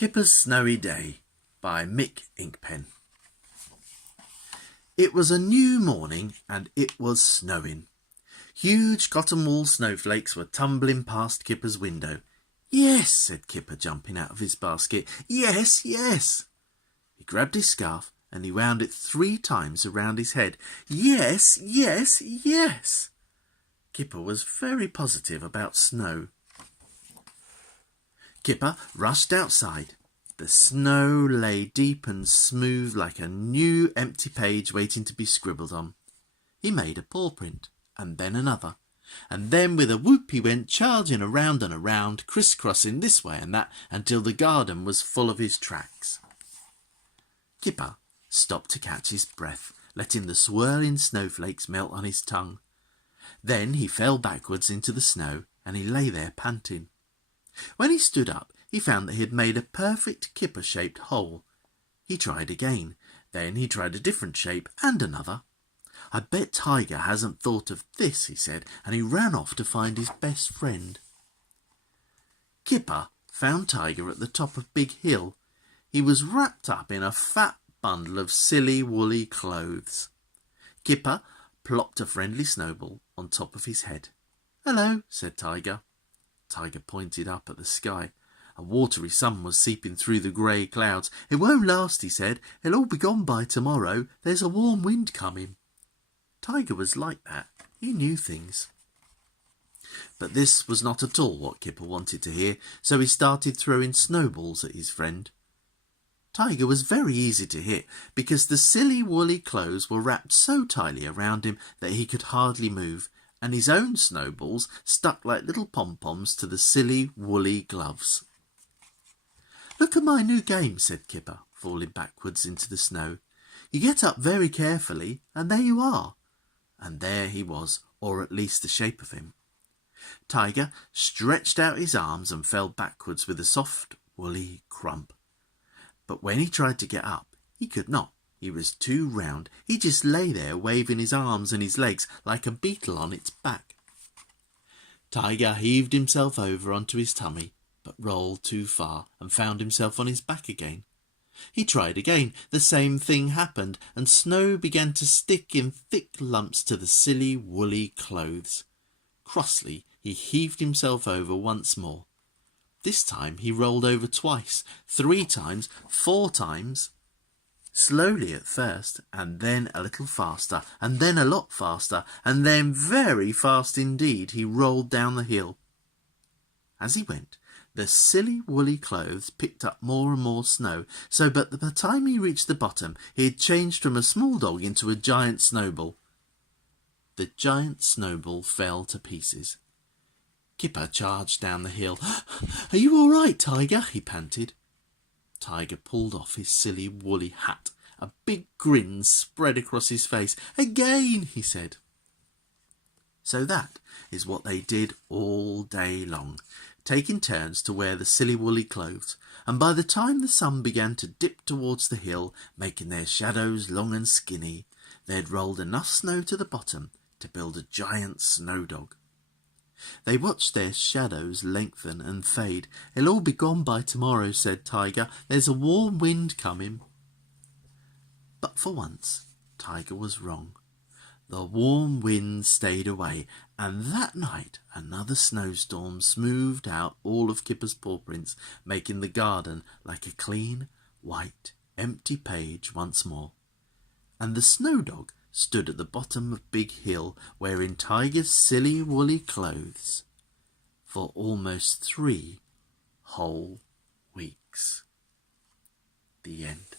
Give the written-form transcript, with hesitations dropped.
Kipper's Snowy Day by Mick Inkpen. It was a new morning and it was snowing. Huge cotton wool snowflakes were tumbling past Kipper's window. "Yes," said Kipper, jumping out of his basket. "Yes, yes." He grabbed his scarf and he wound it 3 times around his head. "Yes, yes, yes." Kipper was very positive about snow. Kipper rushed outside. The snow lay deep and smooth like a new empty page waiting to be scribbled on. He made a paw print, and then another, and then with a whoop he went charging around and around, crisscrossing this way and that, until the garden was full of his tracks. Kipper stopped to catch his breath, letting the swirling snowflakes melt on his tongue. Then he fell backwards into the snow, and he lay there panting. When he stood up, he found that he had made a perfect Kipper-shaped hole. He tried again. Then he tried a different shape and another. "I bet Tiger hasn't thought of this," he said, and he ran off to find his best friend. Kipper found Tiger at the top of Big Hill. He was wrapped up in a fat bundle of silly woolly clothes. Kipper plopped a friendly snowball on top of his head. "Hello," said Tiger. Tiger pointed up at the sky. A watery sun was seeping through the grey clouds. "It won't last," he said. "It'll all be gone by tomorrow. There's a warm wind coming." Tiger was like that. He knew things. But this was not at all what Kipper wanted to hear, so he started throwing snowballs at his friend. Tiger was very easy to hit because the silly woolly clothes were wrapped so tightly around him that he could hardly move, and his own snowballs stuck like little pom-poms to the silly woolly gloves. "Look at my new game," said Kipper, falling backwards into the snow. "You get up very carefully, and there you are." And there he was, or at least the shape of him. Tiger stretched out his arms and fell backwards with a soft, woolly crump. But when he tried to get up, he could not. He was too round. He just lay there waving his arms and his legs like a beetle on its back. Tiger heaved himself over onto his tummy, but rolled too far and found himself on his back again. He tried again. The same thing happened, and snow began to stick in thick lumps to the silly woolly clothes. Crossly he heaved himself over once more. This time he rolled over twice, 3 times, 4 times. Slowly at first, and then a little faster, and then a lot faster, and then very fast indeed he rolled down the hill. As he went, the silly woolly clothes picked up more and more snow, so by the time he reached the bottom, he had changed from a small dog into a giant snowball. The giant snowball fell to pieces. Kipper charged down the hill. "Are you all right, Tiger?" he panted. Tiger pulled off his silly woolly hat. A big grin spread across his face. "Again," he said. So that is what they did all day long, taking turns to wear the silly woolly clothes, and by the time the sun began to dip towards the hill, making their shadows long and skinny, they had rolled enough snow to the bottom to build a giant snow dog. They watched their shadows lengthen and fade. "It'll all be gone by tomorrow," said Tiger. "There's a warm wind coming." But for once, Tiger was wrong. The warm wind stayed away, and that night another snowstorm smoothed out all of Kipper's paw prints, making the garden like a clean, white, empty page once more. And the snow dog stood at the bottom of Big Hill, wearing Tiger's silly woolly clothes for almost 3 whole weeks. The end.